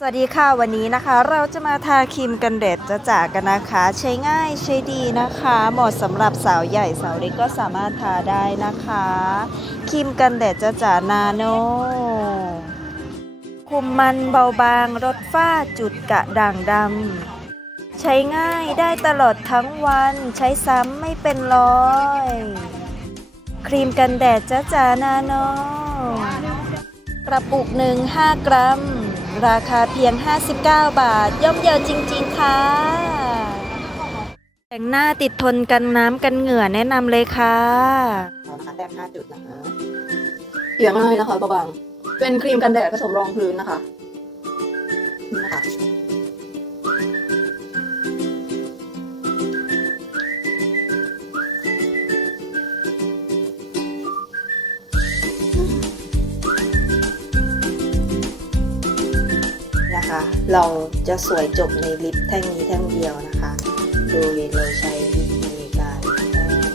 สวัสดีค่ะวันนี้นะคะ เราจะมาทาครีมกันแดดจะจากกันนะคะ ใช้ง่ายใช้ดีนะคะ เหมาะสำหรับสาวใหญ่สาวเล็กก็สามารถทาได้นะคะครีมกันแดดจะจานาโนคุมมันเบาบางลดฝ้าจุดกระด่างดำใช้ง่ายได้ตลอดทั้งวันใช้ซ้ำไม่เป็นร้อย ครีมกันแดดจะจานาโนกระปุกหนึ่ง5กรัม ราคาเพียง 59 บาท ย่อมเยาจริง ๆ ค่ะ แต่งหน้าติดทนกันน้ำกันเหงื่อแนะนำเลยค่ะเอานะคะแต้ม5จุดนะคะเกลี่ยง่ายนะคะเบาๆเป็นครีมกันแดดผสมรองพื้นนะคะ เราจะสวยจบในลิปแท่งนี้แท่งเดียวนะคะ โดยเราใช้วิธีการแต้ม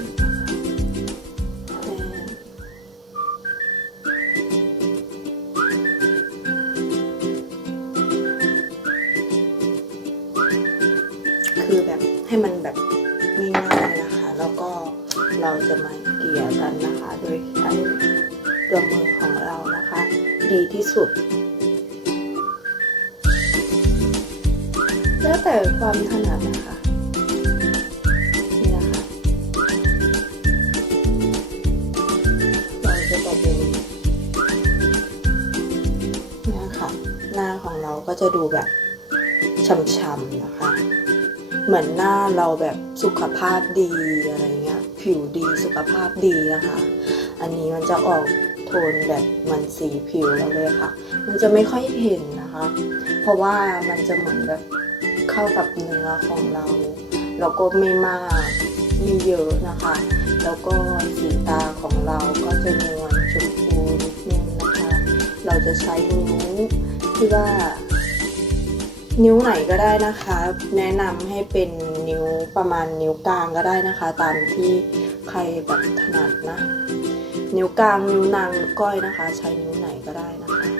คือแบบให้มันแบบง่ายๆนะคะ แล้วก็เราจะมาเกลี่ยกันนะคะ โดยใช้ตัวมือของเรานะคะ ดีที่สุด แล้วแต่ความถนัดนะคะนี่นะคะเราจะตบอย่างนี้เนี่ยค่ะ หน้าของเราก็จะดูแบบช่ำๆนะคะ เหมือนหน้าเราแบบสุขภาพดีอะไรเงี้ย ผิวดีสุขภาพดีนะคะ อันนี้มันจะออกโทนแบบเหมันสีผิวเราเลยค่ะ มันจะไม่ค่อยเห็นนะคะ เพราะว่ามันจะเหมือนแบบ เข้ากับเนื้อของเรา แล้วก็ไม่มากไม่เยอะนะคะ แล้วก็สีตาของเราก็จะนวลชมพูนิดนึงนะคะ เราจะใช้นิ้วที่ว่า นิ้วไหนก็ได้นะคะ แนะนำให้เป็นนิ้วประมาณนิ้วกลางก็ได้นะคะ ตามที่ใครแบบถนัดนะ นิ้วกลางนิ้วนางก้อยนะคะ ใช้นิ้วไหนก็ได้นะคะ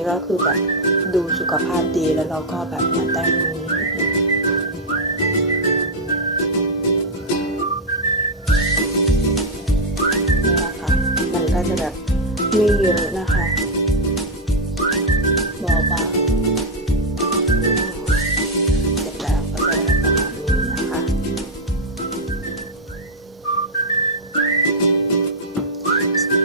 นี้ก็คือแบบดูสุขภาพดีแล้วเราก็แบบมาแต่งมือนิดนึงนี่นะคะมันก็จะแบบไม่เยอะนะคะ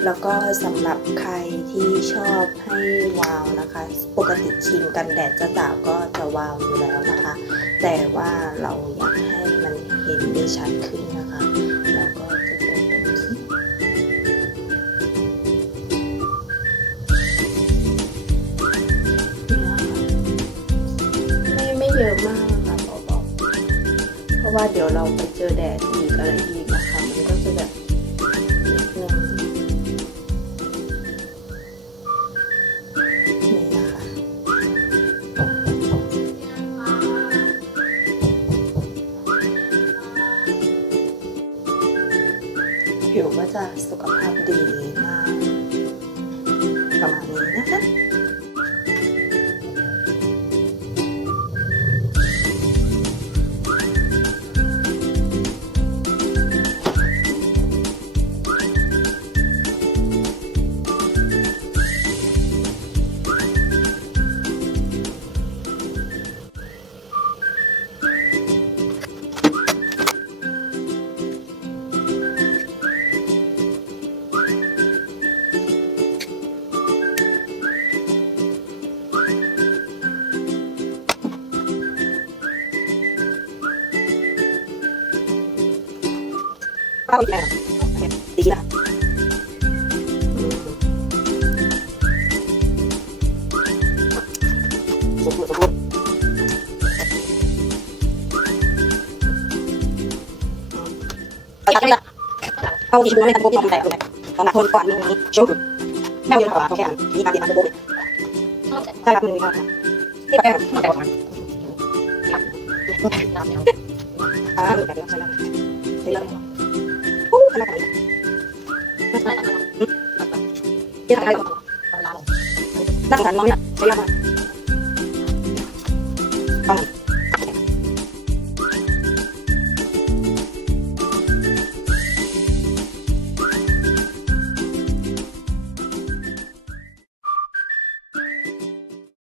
แล้วก็สำหรับใครที่ชอบให้วาวนะคะ ปกติครีมกันแดดจะจ่าก็จะวาวอยู่แล้วนะคะ แต่ว่าเราอยากให้มันเห็นได้ชัดขึ้นนะคะเราก็จะตรงตรงนี้ไม่ไม่เยอะมากนะคะเบาๆเพราะว่าเดี๋ยวเราไปเจอแดดอีกอะไรอีก ผิวก็จะสุขภาพดีนะประมาณนี้นะคะ ป้าอีกแล้วดีละสมบูรณ์สมบูรณ์ เอาจับได้ล